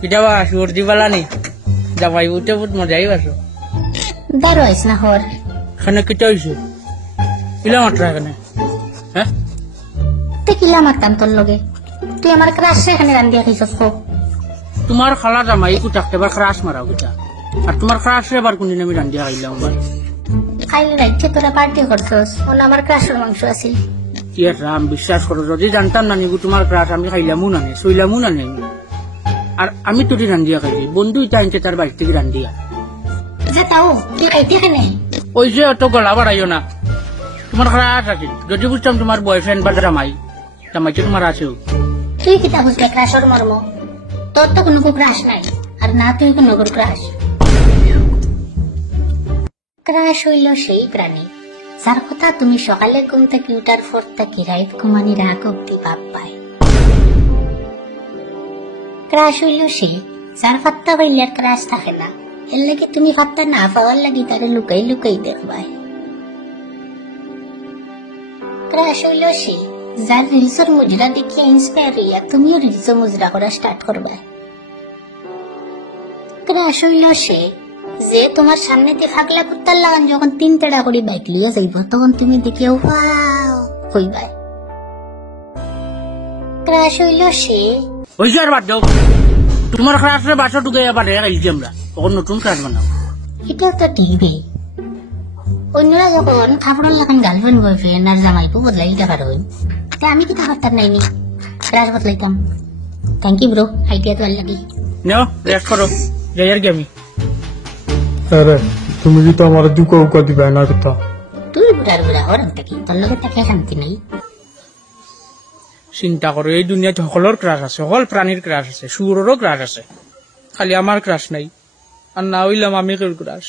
কিটাবা সর্দি বালা নেই যাবাই উঠে বহুত মজাই পাছো দাঁড়ো আইস না হর এখানে কিটা হয়েছে কিলা মাত্রা এখানে হ্যাঁ তুই কিলা মারতাম তোর লগে তুই আমার ক্রাশ এখানে রান্ধিয়া খাইছস খো তোমার খালা জামাই কুটাকতে এবার ক্রাশ মারাও কিটা আর তোমার ক্রাশ এবার কোনদিন আমি রান্ধিয়া খাইলাম এবার কাল রাইতে তোরা পার্টি করছস ওনা আমার ক্রাশের মাংস আছিল কি রাম বিশ্বাস করো যদি জানতাম না নিবু তোমার ক্রাশ আমি খাইলামও না নে শইলামও না নে আর আমি তোটি রান্ধিয়া খাইছি বন্ধু ইটা আনছে তার বাড়ি থেকে রান্ধিয়া যে তাও তুই খাইতে এখানে ওই যে অত গলা বাড়াইও না তোমার ক্রাশ আছে যদি বুঝতাম তোমার বয়ফ্রেন্ড বা জামাই জামাইকে তোমার আছেও তুই কিতা বুঝলে ক্রাশের মর্ম তোর তো কোনো ক্রাশ নাই আর না তুই কোনো ক্রাশ ক্রাশ হইল সেই প্রাণী যার কথা তুমি সকালে ঘুম থেকে উঠার পর থেকে রাইত ঘুমানি রাগ অব্দি ভাব পায়। ক্রাশ হইল সেই যার ফাত্তা পাইলে আর ক্রাশ থাকে না এর লাগে তুমি ফাত্তা না পাওয়ার লাগি তারে লুকাই লুকাই দেখবাই। ক্রাশ হইল সেই যার রিলসের মুজরা দেখিয়ে ইন্সপায়ার হইয়া তুমিও রিলসের মুজরা করা স্টার্ট করবে। ক্রাশ হইল সে যে তোমার সামনেতে ফাগলা কুত্তার লাগান যখন 3 টেড়া করে বাইক লিয়ে যাইব তখন তুমি দেখে ওয়াও কইবাই। ক্রাশ হইল সে ওই যে আর বাদ দাও তোমার ক্রাশে বাসা ঢুকে আবার খাইছি আমরা তখন নতুন ক্রাশ বানাও এটাও তো টিভি অন্যরা যখন কাপড়ের লাগান গার্লফ্রেন্ড বয়ফ্রেন্ড আর জামাইপু বদলাইতে পারো তা আমি কি তাহার নাইনি ক্রাশ বদলাইতাম। থ্যাংক ইউ ব্রো আইডিয়া তো লাগি নাও রেস্ট করো যাই আর কি আমি আরে তুমি কি তো আমার দুঃখ উকা দিবা না কথা তুই বুড়ার বুড়া হর থাকি তোর লগে তাকে শান্তি নেই। চিন্তা করো এই দুনিয়াত সকলের ক্রাশ আছে সকল প্রাণীর ক্রাশ আছে সুরেরও ক্রাশ আছে খালি আমার ক্রাশ নাই আর না হইলাম আমি কেউ ক্রাশ।